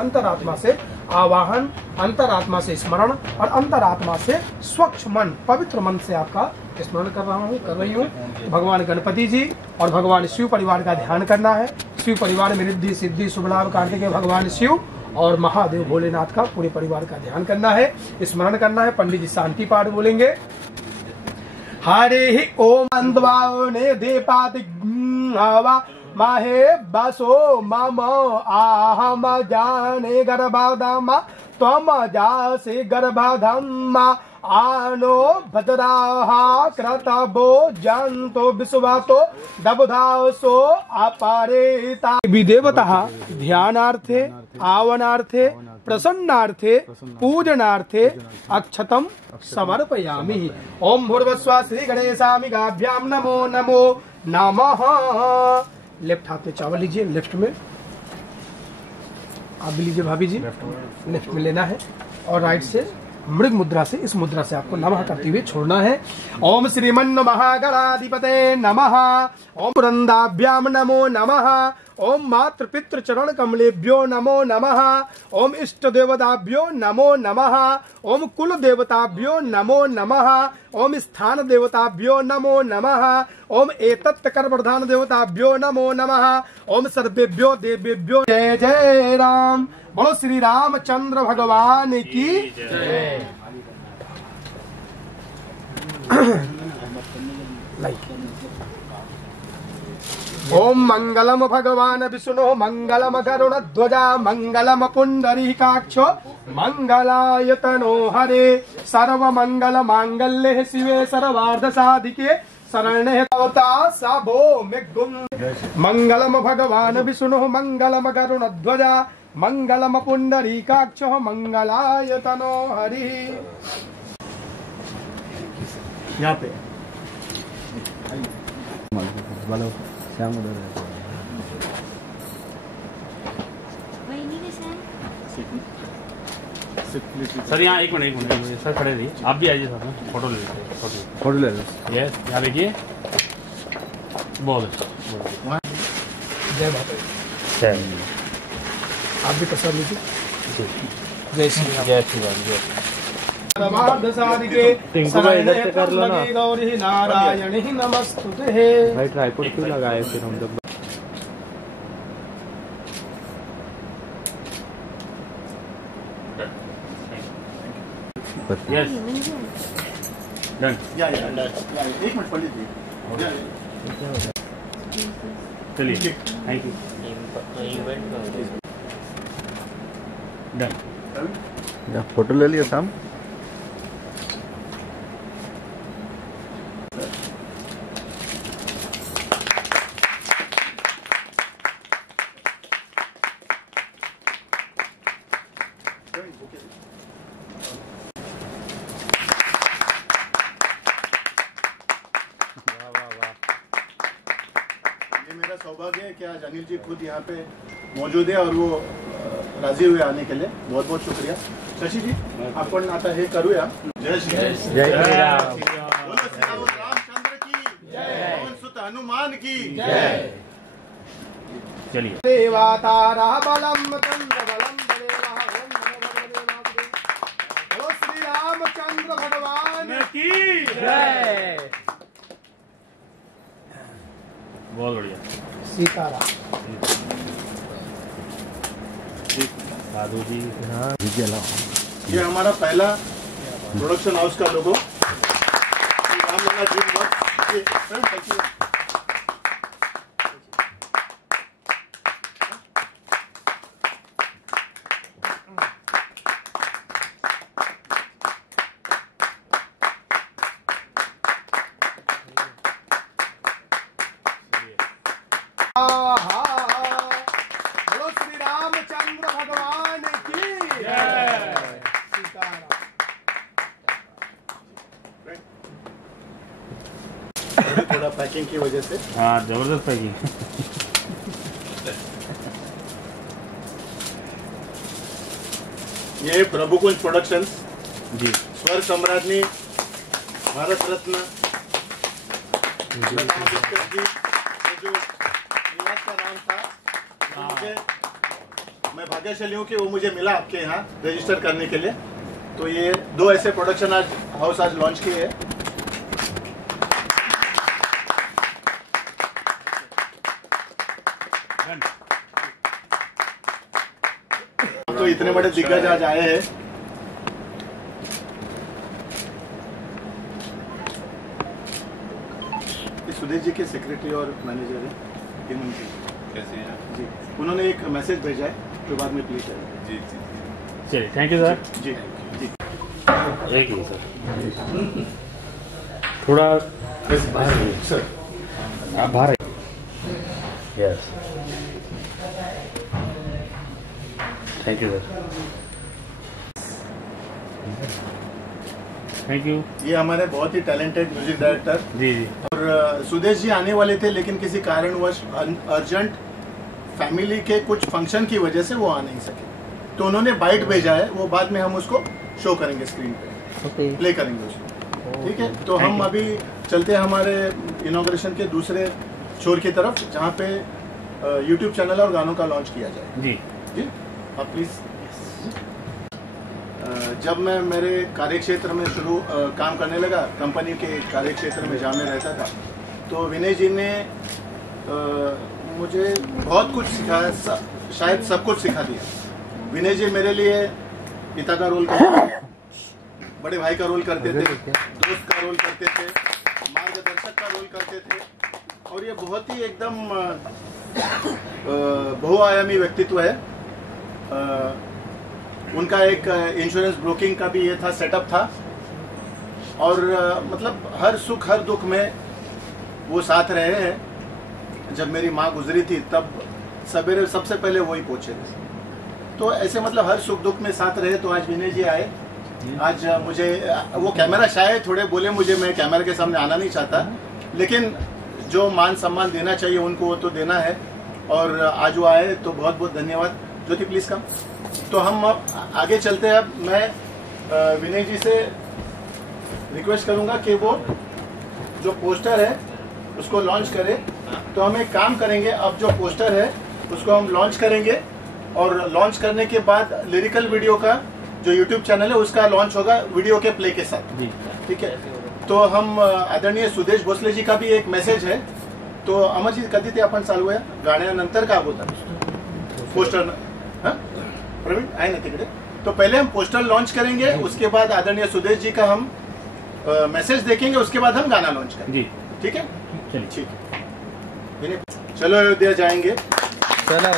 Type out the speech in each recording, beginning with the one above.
अंतरात्मा से आवाहन, अंतरात्मा से स्मरण और अंतरात्मा से स्वच्छ मन, पवित्र मन से आपका स्मरण कर रही हूँ। भगवान गणपति जी और भगवान शिव परिवार का ध्यान करना है। शिव परिवार में रिद्धि सिद्धि शुभ लाभ कार्तिकेय भगवान शिव और महादेव भोलेनाथ का पूरे परिवार का ध्यान करना है, स्मरण करना है। पंडित जी शांति पाठ बोलेंगे। हरे ओम अंधवाने देपाति माहे बसो मम आहम जाने गर्भाधम त्वम जासे गर्भाधम आनो भद्राहा क्रतभो जंतो विश्वातो दबुधासो अपरेता विदेवतः ध्यानार्थे आवनार्थे प्रसन्नार्थे पूजनार्थे अक्षतम समर्पयामि। ओम भूर्भुवस्सुः श्री गणेशामिकाभ्यां नमो नमो नमः। लेफ्ट हाथ में चावल लीजिए, लेफ्ट में आप भी लीजिए भाभी जी, लेफ्ट में लेना है और राइट से मृग मुद्रा से, इस मुद्रा से आपको नमः करते हुए छोड़ना है। ओम श्रीमन् महागणाधिपते नमः। ओम पुरंदाभ्याम नमो नमः। ओम मातृ पितृ चरण कमलेभ्यो नमो नमः। ओम इष्ट देवताभ्यो नमो नमः। ओम कुल देवताभ्यो नमो नमः। ओम स्थान देवताभ्यो नमो नमः। ओम एतत् कर प्रधान देवताभ्यो नमो नमः। ओम सर्वेभ्यो देवेभ्यो जय जय राम। बोलो श्री रामचंद्र भगवान की जय। ओम मंगलम भगवान विष्णु मंगलम गरुड़ ध्वजा मंगलम पुंडरीकाक्षो मंगलायतनो हरे सर्व मंगल मांगल्ये शिवे सर्वार्थ साधिके शरण्ये भवता सबो मेघुम। मंगलम भगवान विष्णु मंगलम गरुड़ ध्वजा मंगलम पुंडरीकाक्षो मंगलायतनो हरि। यहाँ पे सर यहाँ एक मिनट सर खड़े रहिए, आप भी आइए सर, फोटो ले लीजिए, फोटो ले लीजिए। यस, यहाँ देखिए, बहुत अच्छा। जय माता, आप भी प्रसाद लीजिए। जय श्री राम, जय श्री राम, जय गौरी नारायण ही नमस्तुते। भाई ट्राइपॉड क्यों लगाए फिर हम जब यस डन। एक मिनट पढ़ लीजिए, चलिए, थैंक यू डन। फोटो ले लिया शाम। मेरा सौभाग्य है कि आज अनिल जी खुद यहाँ पे मौजूद है और वो राजी हुए आने के लिए। बहुत बहुत शुक्रिया शशि जी, आपण आता हे करूया। जय श्री राम, रामचंद्र की जय, पवन सुत हनुमान की जय। चलिए, देवातारा बलम तंत्र बलम बोलो श्री रामचंद्र भगवान की जय। बहुत बढ़िया। सीताराम साधु जी, ये हमारा पहला प्रोडक्शन हाउस का लोगो रामलला ड्रीम वर्क्स। बोलो श्री रामचंद्र भगवान की जय। सीताराम। थोड़ा पैकिंग की वजह से, हाँ जबरदस्त पैकिंग। ये प्रभुकुंज प्रोडक्शंस जी, स्वर सम्राज्ञी भारत रत्न लता मंगेशकर जी, जो निवास का नाम था, मुझे मैं भाग्यशाली हूँ कि वो मुझे मिला आपके यहाँ रजिस्टर करने के लिए। तो ये 2 ऐसे प्रोडक्शन हाउस आज लॉन्च किए हैं। तो इतने बड़े दिग्गज आज आए हैं। सुदेश जी के सेक्रेटरी और मैनेजर हैं हेमंत जी। कैसे हैं आप? जी, उन्होंने एक मैसेज भेजा है तो बाद में प्लीज जाए। जी जी चलिए, थैंक यू सर। जी जी एक ही सर, थोड़ा बाहर सर, आप बाहर yes, thank you sir, thank you. ये हमारे बहुत ही टैलेंटेड म्यूजिक डायरेक्टर जी जी। और सुदेश जी आने वाले थे, लेकिन किसी कारणवश अर्जेंट फैमिली के कुछ फंक्शन की वजह से वो आ नहीं सके, तो उन्होंने बाइट भेजा है, वो बाद में हम उसको शो करेंगे स्क्रीन पे, प्ले करेंगे उसको। ठीक है, तो हम अभी चलते हैं हमारे इनॉग्रेशन के दूसरे छोर की तरफ, जहाँ पे यूट्यूब चैनल और गानों का लॉन्च किया जाए। जी जी, आप प्लीज। जब मैं मेरे कार्यक्षेत्र में काम करने लगा, कंपनी के कार्यक्षेत्र में जहाँ मैं रहता था, तो विनय जी ने मुझे बहुत कुछ सिखाया, शायद सब कुछ सिखा दिया। विनय जी मेरे लिए पिता का रोल करते थे, बड़े भाई का रोल करते थे, दोस्त का रोल करते थे, मार्गदर्शक का रोल करते थे, और ये बहुत ही एकदम बहुआयामी व्यक्तित्व है। उनका एक इंश्योरेंस ब्रोकिंग का भी ये था, सेटअप था, और मतलब हर सुख हर दुख में वो साथ रहे हैं। जब मेरी माँ गुजरी थी तब सवेरे सबसे पहले वही पहुंचे थे, तो ऐसे मतलब हर सुख दुख में साथ रहे। तो आज विनय जी आए, आज मुझे वो कैमरा शाय थोड़े बोले मुझे, मैं कैमरा के सामने आना नहीं चाहता, लेकिन जो मान सम्मान देना चाहिए उनको वो तो देना है, और आज वो आए तो बहुत बहुत धन्यवाद। ज्योति प्लीज कम। तो हम अब आगे चलते हैं। अब मैं विनय जी से रिक्वेस्ट करूंगा कि वो जो पोस्टर है उसको लॉन्च करें। तो हम एक काम करेंगे, अब जो पोस्टर है उसको हम लॉन्च करेंगे, और लॉन्च करने के बाद लिरिकल वीडियो का जो यूट्यूब चैनल है उसका लॉन्च होगा वीडियो के प्ले के साथ। ठीक है, तो हम आदरणीय सुदेश भोसले जी का भी एक मेसेज है। तो अमर जी कधी ते आपण चालू आहे गाण्यानंतर का होता पोस्टर, प्रवीण आहे ना तिकडे। तो पहले हम पोस्टर लॉन्च करेंगे, उसके बाद आदरणीय सुदेश जी का हम मैसेज देखेंगे, उसके बाद हम गाना लॉन्च करेंगे। ठीक है, ठीक है। चलो अयोध्या जाएंगे। चलो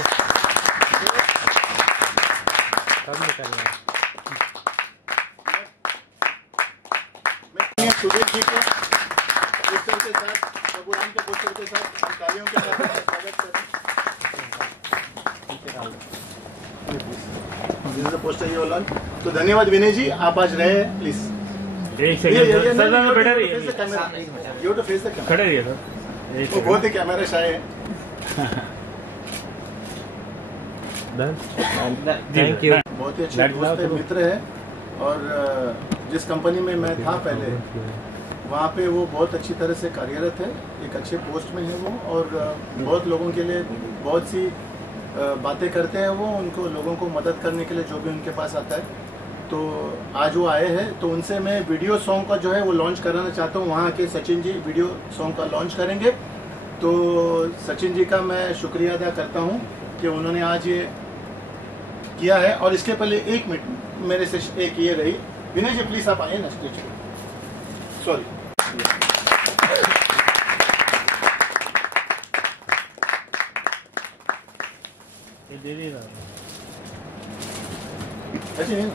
सुदेश जी को पोस्टर के साथ, प्रभुराम के पोस्टर के साथ तालियों के साथ स्वागत करें। पोस्टर ये लॉन्च। तो धन्यवाद विनय जी, आप आज रहे, प्लीज। एक सेकंड सर, मैं बैठा रही you to face the camera, खड़े रहिए सर। वो बहुत ही कैमरा शाय है। Thank you. बहुत ही अच्छे दोस्त है, मित्र है, और जिस कंपनी में मैं था पहले, वहाँ पे वो बहुत अच्छी तरह से कार्यरत है, एक अच्छे पोस्ट में है वो, और बहुत लोगों के लिए बहुत सी बातें करते हैं वो, उनको लोगों को मदद करने के लिए जो भी उनके पास आता है। तो आज वो आए हैं, तो उनसे मैं वीडियो सॉन्ग का जो है वो लॉन्च कराना चाहता हूँ। वहाँ के सचिन जी वीडियो सॉन्ग का लॉन्च करेंगे, तो सचिन जी का मैं शुक्रिया अदा करता हूँ कि उन्होंने आज ये किया है। और इसके पहले 1 मिनट मेरे से एक ये रही, विनय जी प्लीज आप आइए ना स्टेज पे। सॉरी, दे देगा ऐसे नहीं ना।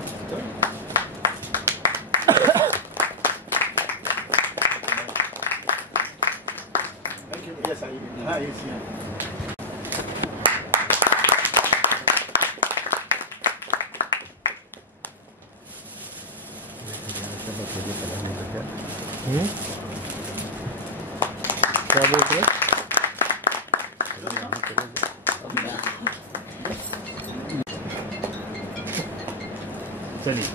Thank you. यस आइए। हाँ यस। क्या बोल रहे? चलिए,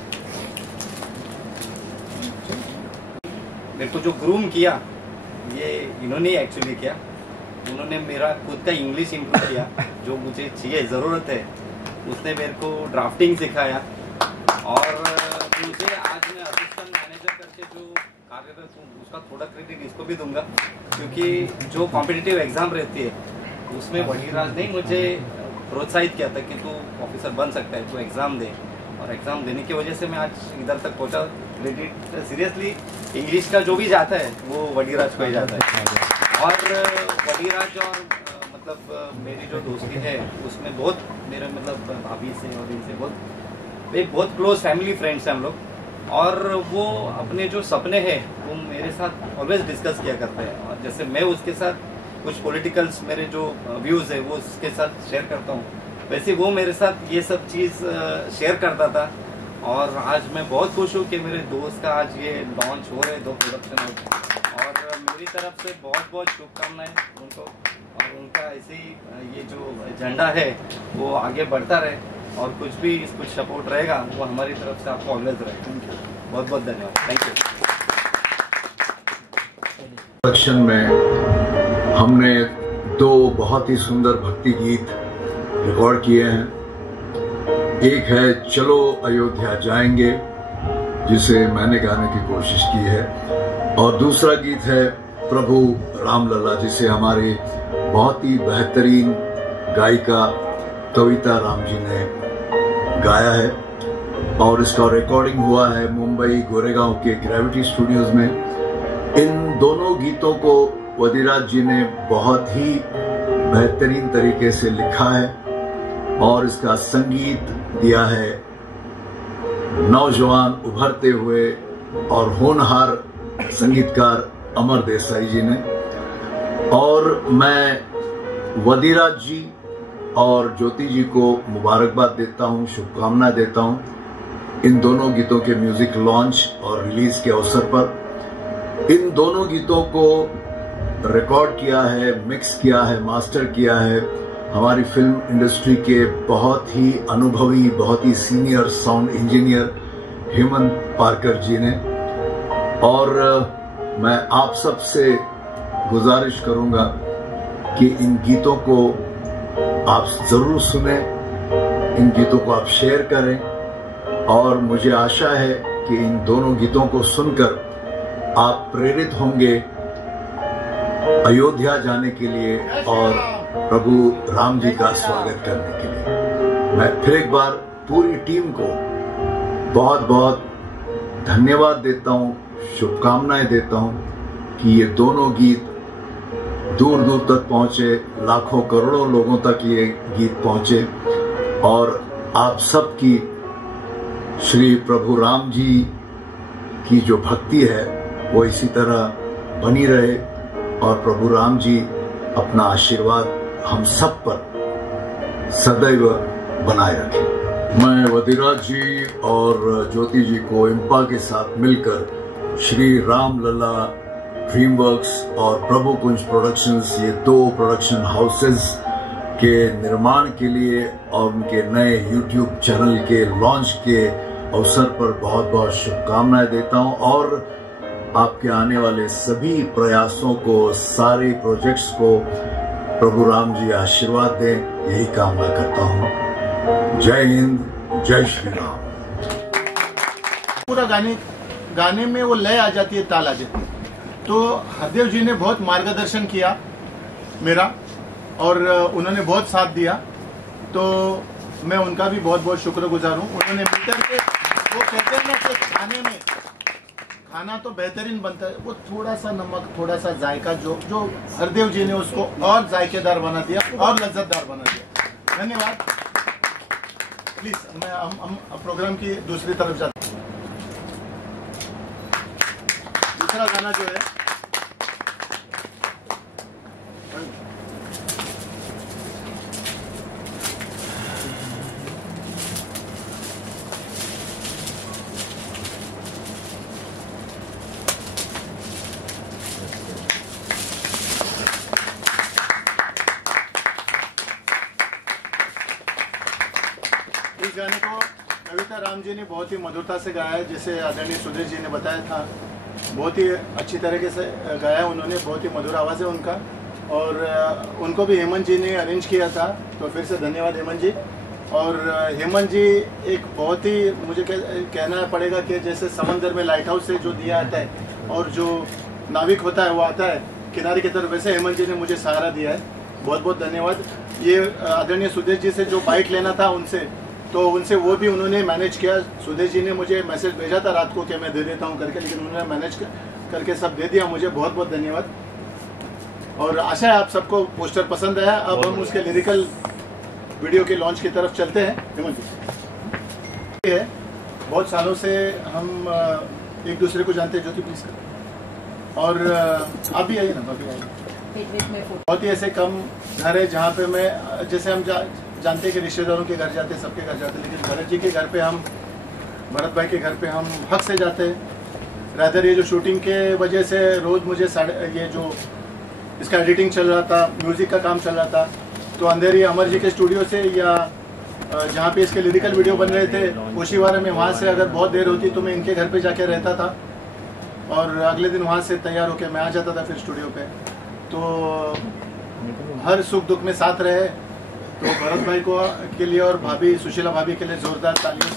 मेरे को जो ग्रूम किया ये इन्होंने एक्चुअली किया। उन्होंने मेरा खुद का इंग्लिश इम्प्रूव किया, जो मुझे चाहिए, ज़रूरत है। उसने मेरे को ड्राफ्टिंग सिखाया और मुझे आज मैं असिस्टेंट मैनेजर करके जो कार्यरत हूँ उसका थोड़ा क्रेडिट इसको भी दूंगा, क्योंकि जो कॉम्पिटिटिव एग्जाम रहती है उसमें वहीराज ने मुझे प्रोत्साहित किया था कि तू ऑफिसर बन सकता है, तू एग्ज़ाम दे, और एग्ज़ाम देने की वजह से मैं आज इधर तक पहुंचा। क्रेडिट सीरियसली इंग्लिश का जो भी जाता है वो वडीराज को ही जाता है। और वडीराज और मतलब मेरी जो दोस्ती है उसमें बहुत मेरे मतलब भाभी से और इनसे बहुत क्लोज फैमिली फ्रेंड्स हैं हम लोग, और वो अपने जो सपने हैं वो मेरे साथ ऑलवेज डिस्कस किया करते हैं। और जैसे मैं उसके साथ कुछ पॉलिटिकल्स मेरे जो व्यूज़ है वो उसके साथ शेयर करता हूँ, वैसे वो मेरे साथ ये सब चीज़ शेयर करता था। और आज मैं बहुत खुश हूँ कि मेरे दोस्त का आज ये लॉन्च हो रहे 2 प्रोडक्शन और मेरी तरफ से बहुत बहुत शुभकामनाएं उनको, और उनका ऐसे ही ये जो एजेंडा है वो आगे बढ़ता रहे, और कुछ सपोर्ट रहेगा वो हमारी तरफ से आपको ऑलवेज रहेगा। बहुत बहुत धन्यवाद, थैंक यू। प्रोडक्शन में हमने 2 बहुत ही सुंदर भक्ति गीत रिकॉर्ड किए हैं। एक है चलो अयोध्या जाएंगे, जिसे मैंने गाने की कोशिश की है, और दूसरा गीत है प्रभु रामलला, जिसे हमारी बहुत ही बेहतरीन गायिका कविता राम जी ने गाया है, और इसका रिकॉर्डिंग हुआ है मुंबई गोरेगांव के ग्रेविटी स्टूडियोज में। इन दोनों गीतों को वदीराज जी ने बहुत ही बेहतरीन तरीके से लिखा है, और इसका संगीत दिया है नौजवान उभरते हुए और होनहार संगीतकार अमर देसाई जी ने। और मैं वदीराज जी और ज्योति जी को मुबारकबाद देता हूँ, शुभकामनाएं देता हूँ इन दोनों गीतों के म्यूजिक लॉन्च और रिलीज के अवसर पर। इन दोनों गीतों को रिकॉर्ड किया है, मिक्स किया है, मास्टर किया है हमारी फिल्म इंडस्ट्री के बहुत ही अनुभवी, बहुत ही सीनियर साउंड इंजीनियर हेमंत पारकर जी ने। और मैं आप सब से गुजारिश करूंगा कि इन गीतों को आप जरूर सुने, इन गीतों को आप शेयर करें, और मुझे आशा है कि इन दोनों गीतों को सुनकर आप प्रेरित होंगे अयोध्या जाने के लिए और प्रभु राम जी का स्वागत करने के लिए। मैं फिर एक बार पूरी टीम को बहुत बहुत धन्यवाद देता हूं, शुभकामनाएं देता हूं कि ये दोनों गीत दूर दूर तक पहुंचे, लाखों करोड़ों लोगों तक ये गीत पहुंचे, और आप सबकी श्री प्रभु राम जी की जो भक्ति है वो इसी तरह बनी रहे, और प्रभु राम जी अपना आशीर्वाद हम सब पर सदैव बनाए रखें। मैं वदीराज जी और ज्योति जी को इम्पा के साथ मिलकर श्री राम लला ड्रीमवर्क्स और प्रभु कुंज प्रोडक्शंस, ये 2 प्रोडक्शन हाउसेस के निर्माण के लिए और उनके नए YouTube चैनल के लॉन्च के अवसर पर बहुत बहुत शुभकामनाएं देता हूं, और आपके आने वाले सभी प्रयासों को, सारे प्रोजेक्ट्स को प्रभु राम जी आशीर्वाद दें, यही कामना करता हूं। जय हिंद, जय श्री राम। पूरा गाने में वो लय आ जाती है, ताल आ जाती है। तो हरदेव जी ने बहुत मार्गदर्शन किया मेरा, और उन्होंने बहुत साथ दिया, तो मैं उनका भी बहुत बहुत शुक्रगुजार हूँ। उन्होंने मिलकर के, वो कहते हैं ना कि खाने में खाना तो बेहतरीन बनता है, वो थोड़ा सा नमक, थोड़ा सा जायका जो हरदेव जी ने उसको और जायकेदार बना दिया और लज्जतदार बना दिया। धन्यवाद। प्लीज हम प्रोग्राम की दूसरी तरफ जाते हैं। दूसरा गाना जो है इस गाने को कविता राम जी ने बहुत ही मधुरता से गाया है, जैसे आदरणीय सुधीर जी ने बताया था, बहुत ही अच्छी तरीके से गाया उन्होंने, बहुत ही मधुर आवाज़ है उनका। और उनको भी हेमंत जी ने अरेंज किया था, तो फिर से धन्यवाद हेमंत जी। और हेमंत जी एक बहुत ही मुझे कहना पड़ेगा कि जैसे समंदर में लाइट हाउस से जो दिया आता है और जो नाविक होता है वो आता है किनारे की तरफ, वैसे हेमंत जी ने मुझे सहारा दिया है। बहुत बहुत धन्यवाद। ये आदरणीय सुदेश जी से जो बाइक लेना था उनसे, तो उनसे वो भी उन्होंने मैनेज किया। सुदेश जी ने मुझे मैसेज भेजा था रात को कि मैं दे देता हूँ करके, लेकिन उन्होंने मैनेज करके सब दे दिया। मुझे बहुत बहुत धन्यवाद। और आशा है आप सबको पोस्टर पसंद आया। अब हम उसके लिरिकल वीडियो के लॉन्च की तरफ चलते हैं। हेमंत जी है, बहुत सालों से हम एक दूसरे को जानते हैं। ज्योति प्लीज कर। और आप भी आइए ना, अभी आइए। बहुत ही ऐसे कम घर है जहाँ पे मैं, जैसे हम जानते हैं कि रिश्तेदारों के घर जाते हैं, सबके घर जाते हैं, लेकिन भरत जी के घर पे हम, भरत भाई के घर पे हम हक से जाते हैं। रादर ये जो शूटिंग के वजह से रोज मुझे ये जो इसका एडिटिंग चल रहा था, म्यूजिक का काम चल रहा था, तो अंधेरी अमर जी के स्टूडियो से या जहाँ पे इसके लिरिकल वीडियो बन रहे थे कोशीवारा में, वहाँ से अगर बहुत देर होती तो मैं इनके घर पे जाके रहता था और अगले दिन वहाँ से तैयार होकर मैं आ जाता था फिर स्टूडियो पे। तो हर सुख दुख में साथ रहे। तो भरत भाई को के लिए और भाभी सुशीला भाभी के लिए जोरदार तालियां।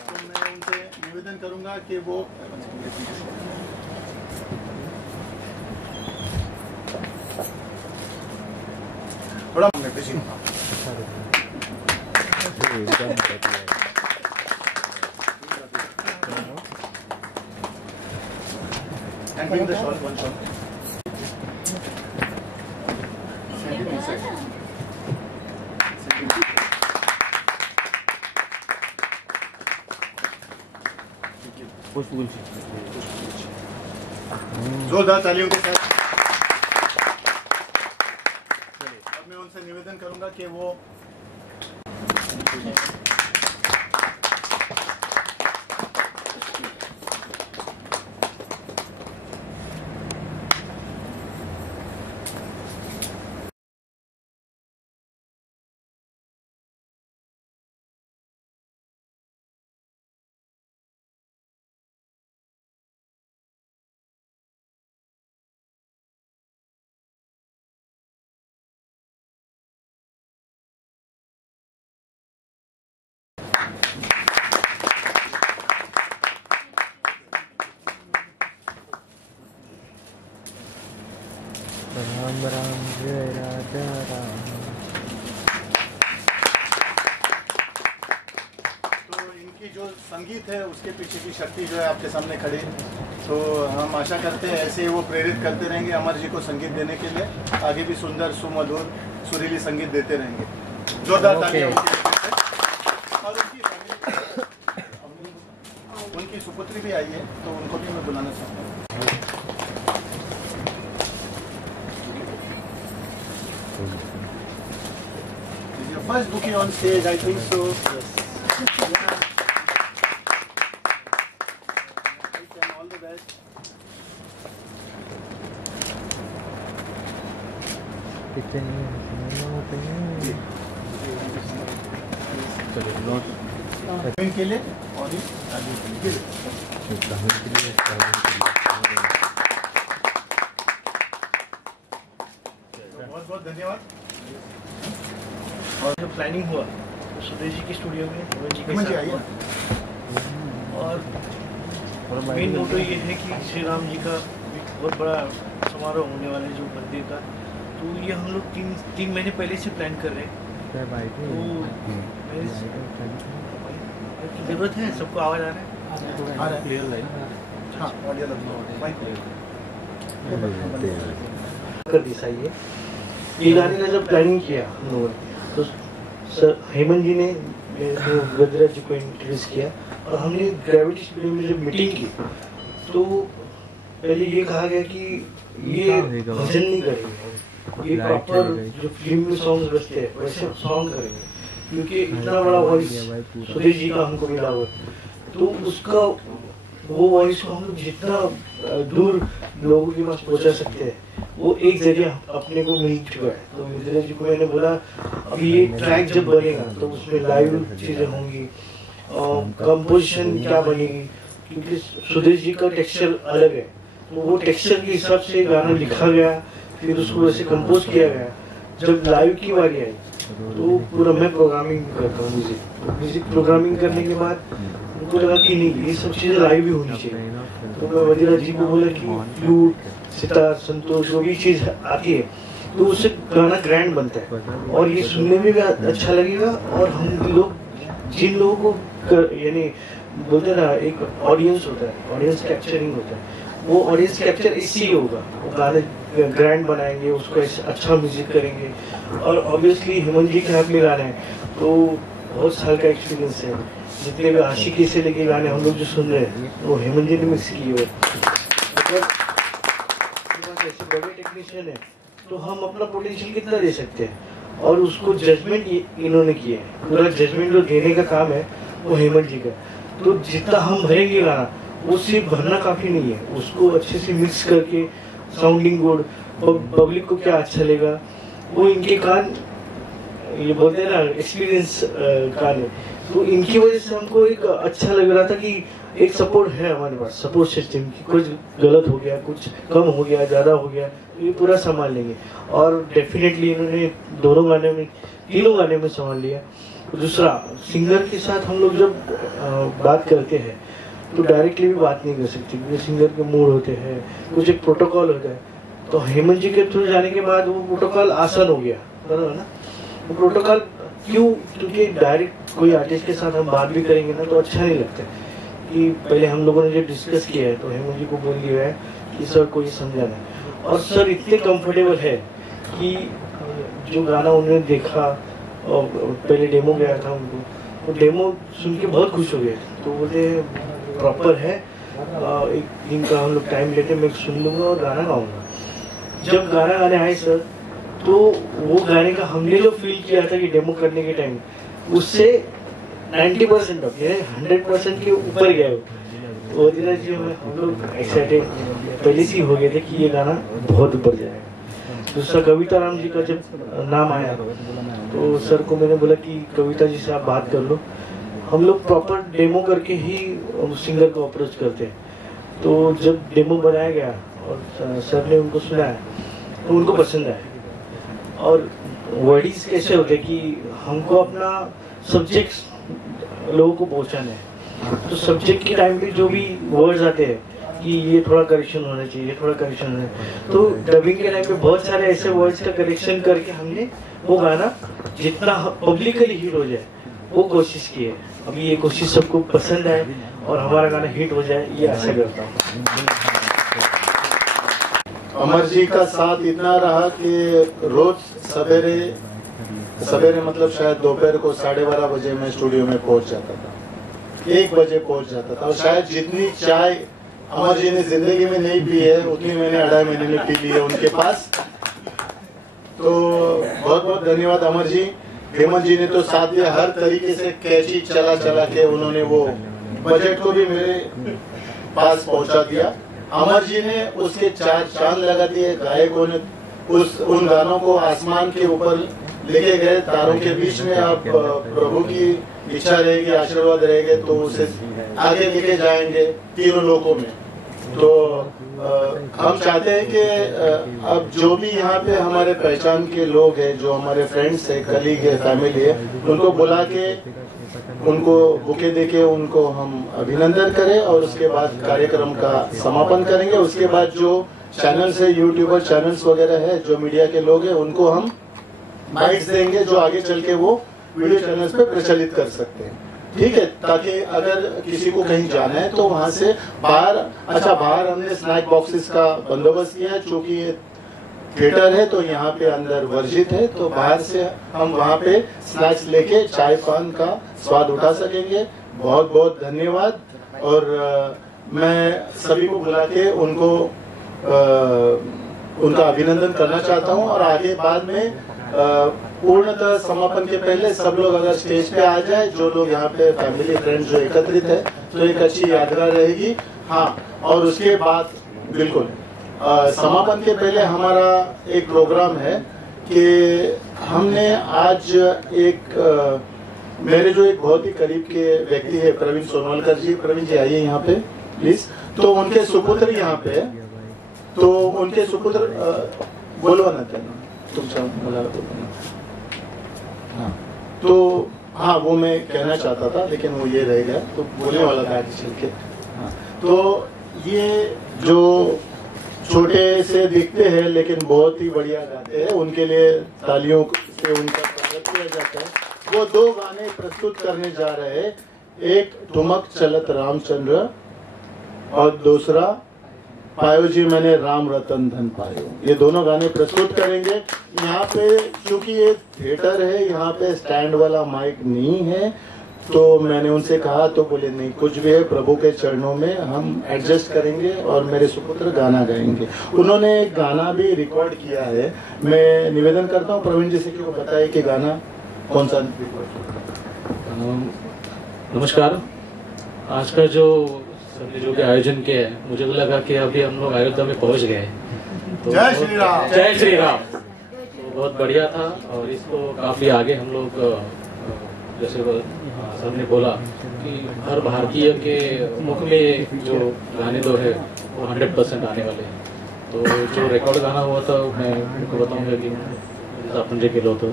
तो मैं उनसे निवेदन करूंगा कि वो थोड़ा and bring the shawl, one shawl. Send it inside. Send it inside. जोरदार तालियों के साथ। अब मैं उनसे निवेदन करूंगा कि वो राम राम जय राजा राम। तो इनकी जो संगीत है उसके पीछे की शक्ति जो है आपके सामने खड़ी है। तो हम आशा करते हैं ऐसे ही वो प्रेरित करते रहेंगे अमर जी को संगीत देने के लिए, आगे भी सुंदर सुमधुर सुरीली संगीत देते रहेंगे। जोरदार तालियां और उनकी सुपुत्री भी आई है, तो उनको भी मैं बुलाना चाहता हूँ। First booking on stage, I think so. Yes. Yeah. And all the best. के लिए और बहुत बहुत धन्यवाद। और जो प्लानिंग हुआ तो सुदेश जी के स्टूडियो में हेमंत जी के साथ हुआ। और मेन मोटो ये है कि श्री राम जी का बहुत बड़ा समारोह होने वाला है जो मंदिर का, तो ये हम लोग तीन महीने पहले से प्लान कर रहे हैं। तो जरूरत है, सबको आवाज आ रहा है, क्लियर लाइन कर दी सही है। ये गाने का जब प्लानिंग किया हम लोगों ने तो सर हेमंत जी ने गजराज जी को इंट्रोड्यूस किया और हमने ग्रेविटी स्टूडियो में जब मीटिंग की तो पहले ये कहा गया कि ये भजन नहीं करेंगे, ये प्रॉपर जो फिल्म में सॉन्ग बजते हैं वैसे सॉन्ग करेंगे, क्योंकि इतना बड़ा वॉइस सुदेश जी का हमको मिला हुआ, तो उसका वो वॉइस को हम जितना दूर लोगों के पास पहुंचा सकते हैं वो एक जरिया अपने को मिल चुका है। तो गजराज जी को मैंने बोला अभी ये ट्रैक जब बनेगा तो उसमें लाइव चीजें होंगी और कंपोजिशन क्या बनेगी, क्योंकि सुदेश जी का टेक्सचर अलग है, तो वो टेक्सचर के हिसाब से गाना लिखा गया, फिर उसको वैसे कंपोज किया गया। जब लाइव की बारी आई तो पूरा मैं प्रोग्रामिंग करता हूँ म्यूजिक प्रोग्रामिंग करने के बाद उनको लगा कि नहीं ये सब चीज़ें लाइव भी होनी चाहिए। तो मैं वजीरा जी को बोला कि फ्लूट सितार संतोष जो भी चीज़ आती है तो उससे गाना ग्रैंड बनता है और ये सुनने में भी अच्छा लगेगा। और हम लोग जिन लोगों को यानी बोलते ना एक ऑडियंस होता है, ऑडियंस कैप्चरिंग होता है, वो ऑडियंस कैप्चर इससे ही होगा। वो गाने ग्रैंड बनाएंगे, उसको अच्छा म्यूजिक करेंगे। और ऑब्वियसली हेमंत जी के हाथ में गाने हैं तो बहुत साल का एक्सपीरियंस है। जितने भी आशिकी से लेके गाने हम लोग जो सुन रहे हैं वो हेमंत जी ने मिक्स किए हुए। ऐसे बड़े टेक्नीशियन है तो हम अपना पोटेंशियल कितना दे सकते हैं और उसको जजमेंट इन्होंने किया है। पूरा जजमेंट जो देने का काम है वो हेमंत जी का। तो जितना हम भरेंगे गाना वो सिर्फ भरना काफी नहीं है, उसको अच्छे से मिक्स करके साउंडिंग गुड, पब्लिक को क्या अच्छा लगेगा वो इनके कान ये बोलते हैं ना एक्सपीरियंस कान है। तो इनकी वजह से हमको एक अच्छा लग रहा था कि एक सपोर्ट है हमारे पास, सपोर्ट सिस्टम की। कुछ गलत हो गया, कुछ कम हो गया, ज्यादा हो गया, ये पूरा संभाल लेंगे। और डेफिनेटली इन्होंने दोनों गाने में, तीनों गाने में संभाल लिया। दूसरा, सिंगर के साथ हम लोग जब बात करते हैं तो डायरेक्टली भी बात नहीं कर सकते क्योंकि सिंगर के मूड होते हैं, कुछ एक प्रोटोकॉल होता है। तो हेमंत जी के थ्रू जाने के बाद वो प्रोटोकॉल आसान हो गया, बराबर ना। वो प्रोटोकॉल क्यों? क्योंकि डायरेक्ट कोई आर्टिस्ट के साथ हम बात भी करेंगे ना तो अच्छा नहीं लगता कि पहले हम लोगों ने जो डिस्कस किया है तो हेमंत जी को बोल दिया है कि सर को ये समझाना है। और सर इतने कंफर्टेबल है कि जो गाना उन्होंने देखा और पहले डेमो गया था उनको, तो डेमो सुन के बहुत खुश हो गए। तो बोले प्रॉपर है, एक दिन का हम लोग टाइम लेते, मैं सुन लूंगा और गाना गाऊंगा। जब गाना गाने आए सर तो वो गाने का हमने जो फील किया था कि डेमो करने के टाइम, उससे 90% ऑफ 100% के ऊपर गए। वो जी हम लोग एक्साइटेड पहले से ही हो गए थे कि ये गाना बहुत ऊपर जाएगा। दूसरा, कविता राम जी का जब नाम आया तो सर को मैंने बोला कि कविता जी से आप बात कर लो। हम लोग प्रॉपर डेमो करके ही सिंगर को अप्रोच करते हैं। तो जब डेमो बनाया गया और सर ने उनको सुनाया तो उनको पसंद आया। और वर्डिंग्स कैसे होते कि हमको अपना सब्जेक्ट लोगों को पहुंचाना है। तो सब्जेक्ट के टाइम पे जो भी वर्ड्स आते हैं कि ये थोड़ा करेक्शन होना चाहिए, ये थोड़ा करेक्शन होना चाहिए, तो डबिंग के टाइम पे बहुत सारे ऐसे वर्ड्स का करेक्शन करके हमने वो गाना जितना पब्लिकली हिट हो जाए वो कोशिश की है। अभी ये कोशिश सबको पसंद आए और हमारा गाना हिट हो जाए, ये आशा करता हूँ। अमर जी का साथ इतना रहा कि रोज सवेरे मतलब शायद दोपहर को 12:30 बजे मैं स्टूडियो में पहुंच जाता था, 1 बजे पहुंच जाता था। और शायद जितनी चाय अमर जी ने जिंदगी में नहीं पी है उतनी मैंने 2.5 महीने में पी ली है उनके पास। तो बहुत बहुत धन्यवाद अमर जी। हेमंत जी ने तो साथ दिया, हर तरीके से कैची चला के उन्होंने वो बजट को भी मेरे पास पहुंचा दिया। अमर जी ने उसके 4 चांद लगा दिए। गायकों ने उन गानों को आसमान के ऊपर लेके गए, तारों के बीच में। आप प्रभु की इच्छा रहेगी, आशीर्वाद रहेगा तो उसे आगे लेके जाएंगे तीनों लोकों में। तो हम चाहते हैं कि अब जो भी यहाँ पे हमारे पहचान के लोग हैं, जो हमारे फ्रेंड्स है, कलीग है, फैमिली है, उनको बुला के उनको बुके देके उनको हम अभिनंदन करें और उसके बाद कार्यक्रम का समापन करेंगे। उसके बाद जो चैनल्स है, यूट्यूबर चैनल्स वगैरह है, जो मीडिया के लोग हैं, उनको हम बाइट्स देंगे जो आगे चल के वो वीडियो चैनल्स पे प्रचलित कर सकते हैं। ठीक है, ताकि अगर किसी को कहीं जाना है तो वहां से बाहर हमने स्नैक बॉक्सेस का बंदोबस्त किया है। चूंकि ये थिएटर है तो यहाँ पे अंदर वर्जित है, तो बाहर से हम वहाँ पे स्नैक्स लेके चाय पान का स्वाद उठा सकेंगे। बहुत बहुत धन्यवाद। और मैं सभी को बुला के उनका अभिनंदन करना चाहता हूँ। और आगे बाद में पूर्णतः समापन के पहले सब लोग अगर स्टेज पे आ जाए, जो लोग यहाँ पे फैमिली फ्रेंड्स जो एकत्रित है, तो एक अच्छी यादगार रहेगी। हाँ, और उसके बाद बिल्कुल समापन के पहले हमारा एक प्रोग्राम है कि हमने आज मेरे जो एक बहुत ही करीब के व्यक्ति है प्रवीण सोनवलकर जी। प्रवीण जी आइए यहाँ पे प्लीज। तो उनके सुपुत्र यहाँ पे है, तो उनके सुपुत्र बोलवा ना तुमच्या मुलाला तो हाँ, वो मैं कहना चाहता था, लेकिन वो ये रह गया, तो बोलने वाला था आगे चल के। तो ये जो छोटे से दिखते हैं लेकिन बहुत ही बढ़िया गाते हैं, उनके लिए तालियों से उनका स्वागत किया जाता है। वो 2 गाने प्रस्तुत करने जा रहे हैं, एक ठुमक चलत रामचंद्र और दूसरा पायो जी मैंने राम रतन धन पायो। ये दोनों गाने प्रस्तुत करेंगे। यहाँ पे क्योंकि ये थिएटर है, यहाँ पे स्टैंड वाला माइक नहीं है, तो मैंने उनसे कहा तो बोले नहीं, कुछ भी है प्रभु के चरणों में हम एडजस्ट करेंगे और मेरे सुपुत्र गाना गाएंगे। उन्होंने एक गाना भी रिकॉर्ड किया है। मैं निवेदन करता हूँ प्रवीण जी से कि वो बताए कि गाना कौन सा रिकॉर्ड। नमस्कार। आज का जो भी आयोजन किया है, मुझे तो लगा कि अभी हम लोग अयोध्या में पहुंच गए। तो जय श्री राम। जय श्री राम। तो बहुत बढ़िया था और इसको काफी आगे हम लोग, जैसे सर ने बोला कि हर भारतीय के मुख में जो गाने तो है वो 100% आने वाले हैं। तो जो रिकॉर्ड गाना हुआ था मैं उनको बताऊंगा कि आपण जे केलं होतं।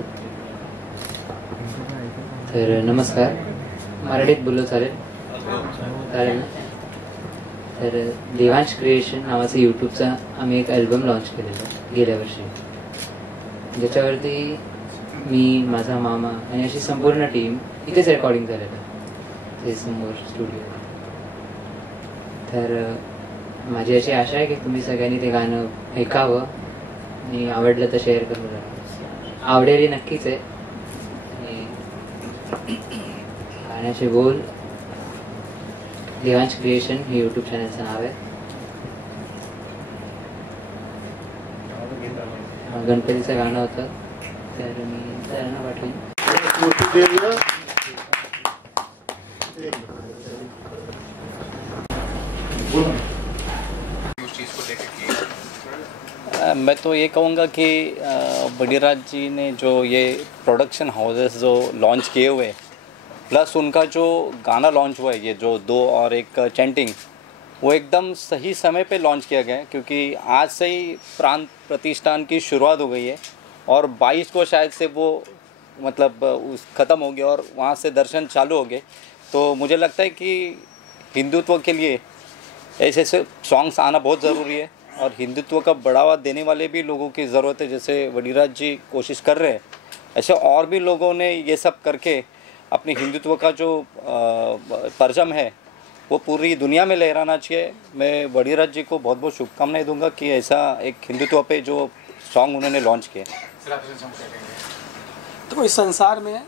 तर नमस्कार, मराठीत बोललो चालेल? चालेल ना? तर देवांश क्रिएशन नावाचं यूट्यूबचा आम्ही एक अल्बम लॉन्च केलेलं गेल्या वर्षी, ज्याच्यावरती मी, माझा मामा आणि अशी संपूर्ण टीम इथेच रेकॉर्डिंग झालेलं ते समोर स्टुडिओ. तर माझी अशी आशा आहे की तुम्ही सगळ्यांनी ते गाणं ऐकावं आणि आवडलं तर शेअर करून आवडेल नक्कीच आहे. गाण्याचे बोल देवांश क्रिएशन हे यूट्यूब चॅनलचं नाव आहे. गणपतीचं गाणं होतं, तर मी त्यांना पाठवेन. मैं तो ये कहूँगा कि बड़ीराज जी ने जो ये प्रोडक्शन हाउसेस जो लॉन्च किए हुए, प्लस उनका जो गाना लॉन्च हुआ है, ये जो 2 और 1 चैंटिंग, वो एकदम सही समय पे लॉन्च किया गया है, क्योंकि आज से ही प्रांत प्रतिष्ठान की शुरुआत हो गई है और 22 को शायद से वो मतलब उस ख़त्म हो गया और वहाँ से दर्शन चालू हो गए। तो मुझे लगता है कि हिंदुत्व के लिए ऐसे ऐसे सॉन्ग्स आना बहुत ज़रूरी है और हिंदुत्व का बढ़ावा देने वाले भी लोगों की ज़रूरत है। जैसे वडीराज जी कोशिश कर रहे हैं, ऐसे और भी लोगों ने ये सब करके अपनी हिंदुत्व का जो परचम है वो पूरी दुनिया में लहराना चाहिए। मैं वडीराज जी को बहुत बहुत शुभकामनाएं दूंगा कि ऐसा एक हिंदुत्व पे जो सॉन्ग उन्होंने लॉन्च किए। तो इस संसार में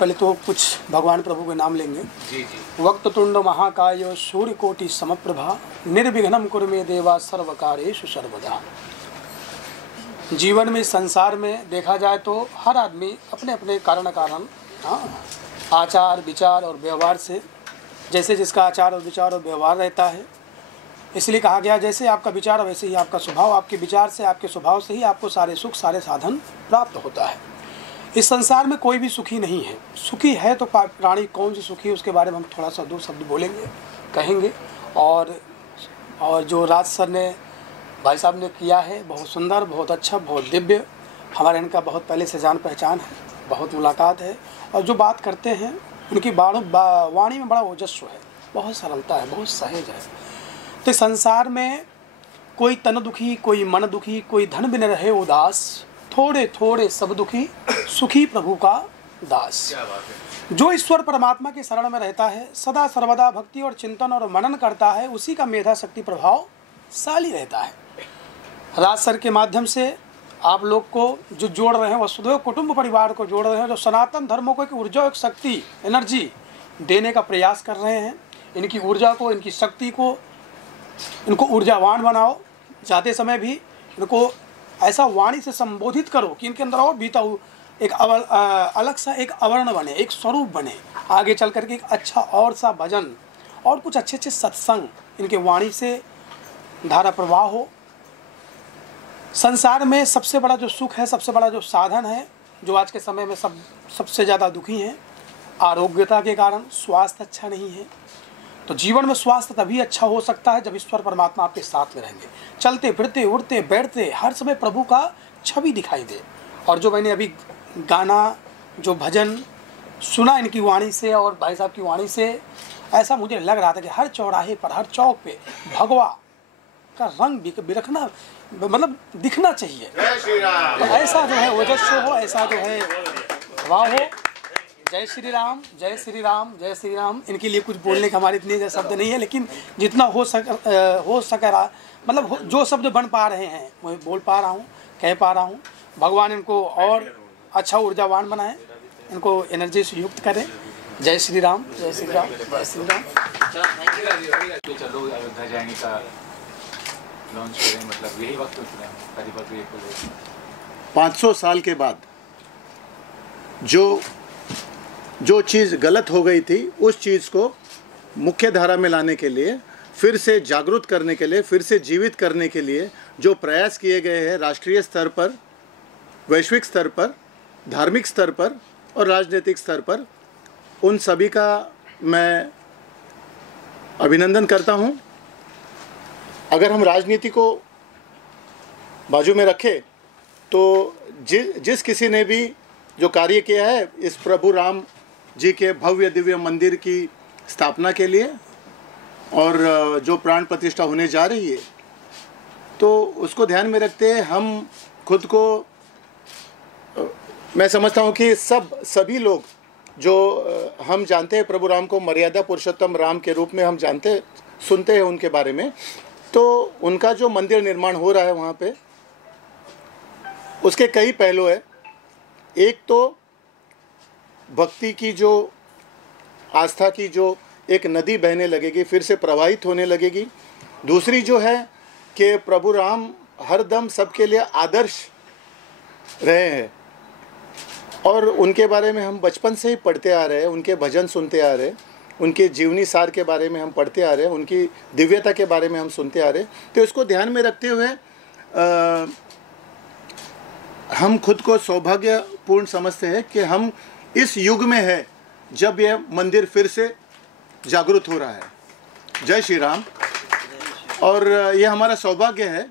पहले तो कुछ भगवान प्रभु के नाम लेंगे। जी जी। वक्रतुंड महाकाय सूर्यकोटि समप्रभा निर्विघ्नं कुरु मे देवा सर्वकारेषु सर्वदा। जीवन में, संसार में देखा जाए तो हर आदमी अपने अपने कारण आचार विचार और व्यवहार से, जैसे जिसका आचार और विचार और व्यवहार रहता है, इसलिए कहा गया जैसे आपका विचार वैसे ही आपका स्वभाव, आपके विचार से आपके स्वभाव से ही आपको सारे सुख सारे साधन प्राप्त होता है। इस संसार में कोई भी सुखी नहीं है। सुखी है तो प्राणी कौन सी सुखी है, उसके बारे में हम थोड़ा सा 2 शब्द बोलेंगे, कहेंगे। और जो राज सर ने, भाई साहब ने किया है, बहुत सुंदर, बहुत अच्छा, बहुत दिव्य। हमारे इनका बहुत पहले से जान पहचान है, बहुत मुलाकात है और जो बात करते हैं उनकी वाणी में बड़ा ओजस्व है, बहुत सरलता है, बहुत सहज है। तो संसार में कोई तन दुखी, कोई मन दुखी, कोई धन बिन रहे उदास, थोड़े थोड़े सब दुखी, सुखी प्रभु का दास। जो ईश्वर परमात्मा के शरण में रहता है, सदा सर्वदा भक्ति और चिंतन और मनन करता है, उसी का मेधा शक्ति प्रभावशाली रहता है। राज सर के माध्यम से आप लोग को जो जोड़ रहे हैं, वसुधैव कुटुंब परिवार को जोड़ रहे हैं, जो सनातन धर्मों को एक ऊर्जा, एक शक्ति, एनर्जी देने का प्रयास कर रहे हैं। इनकी ऊर्जा को, इनकी शक्ति को, इनको ऊर्जावान बनाओ। जाते समय भी इनको ऐसा वाणी से संबोधित करो कि इनके अंदर और बीता एक अलग सा एक आवरण बने, एक स्वरूप बने। आगे चल करके एक अच्छा और सा भजन और कुछ अच्छे अच्छे सत्संग इनके वाणी से धारा प्रवाह हो। संसार में सबसे बड़ा जो सुख है, सबसे बड़ा जो साधन है, जो आज के समय में सबसे ज़्यादा दुखी हैं, आरोग्यता के कारण स्वास्थ्य अच्छा नहीं है। तो जीवन में स्वास्थ्य तभी अच्छा हो सकता है जब ईश्वर परमात्मा आपके साथ में रहेंगे। चलते फिरते, उड़ते बैठते हर समय प्रभु का छवि दिखाई दे। और जो मैंने अभी गाना, जो भजन सुना इनकी वाणी से और भाई साहब की वाणी से, ऐसा मुझे लग रहा था कि हर चौराहे पर, हर चौक पे भगवा का रंग बिरखना, मतलब दिखना चाहिए। तो ऐसा जो है ओजस्व हो, ऐसा जो है वाह हो। जय श्री राम, जय श्री राम, जय श्री राम। इनके लिए कुछ बोलने का हमारे इतने शब्द नहीं है, लेकिन जितना हो सका मतलब जो शब्द बन पा रहे हैं वो बोल पा रहा हूँ, कह पा रहा हूँ। भगवान इनको और अच्छा ऊर्जावान बनाए, इनको एनर्जी से युक्त करें। जय श्री राम, जय श्री राम, जय श्री राम। चलो अयोध्या जाएंगे का लॉन्च करें, मतलब यही वक्त 500 साल के बाद जो चीज़ गलत हो गई थी, उस चीज़ को मुख्य धारा में लाने के लिए, फिर से जागरूक करने के लिए, फिर से जीवित करने के लिए जो प्रयास किए गए हैं राष्ट्रीय स्तर पर, वैश्विक स्तर पर, धार्मिक स्तर पर और राजनीतिक स्तर पर, उन सभी का मैं अभिनंदन करता हूं। अगर हम राजनीति को बाजू में रखें तो जिस किसी ने भी जो कार्य किया है इस प्रभु राम जी के भव्य दिव्य मंदिर की स्थापना के लिए और जो प्राण प्रतिष्ठा होने जा रही है, तो उसको ध्यान में रखते हैं हम खुद को, मैं समझता हूँ कि सभी लोग जो हम जानते हैं प्रभु राम को मर्यादा पुरुषोत्तम राम के रूप में हम सुनते हैं उनके बारे में, तो उनका जो मंदिर निर्माण हो रहा है वहाँ पे, उसके कई पहलू है। एक तो भक्ति की जो, आस्था की जो एक नदी बहने लगेगी, फिर से प्रवाहित होने लगेगी। दूसरी जो है कि प्रभु राम हरदम सबके लिए आदर्श रहे हैं और उनके बारे में हम बचपन से ही पढ़ते आ रहे हैं, उनके भजन सुनते आ रहे हैं, उनके जीवनी सार के बारे में हम पढ़ते आ रहे हैं, उनकी दिव्यता के बारे में हम सुनते आ रहे हैं। तो इसको ध्यान में रखते हुए हम खुद को सौभाग्यपूर्ण समझते हैं कि हम इस युग में है जब यह मंदिर फिर से जागृत हो रहा है। जय श्री राम। और यह हमारा सौभाग्य है।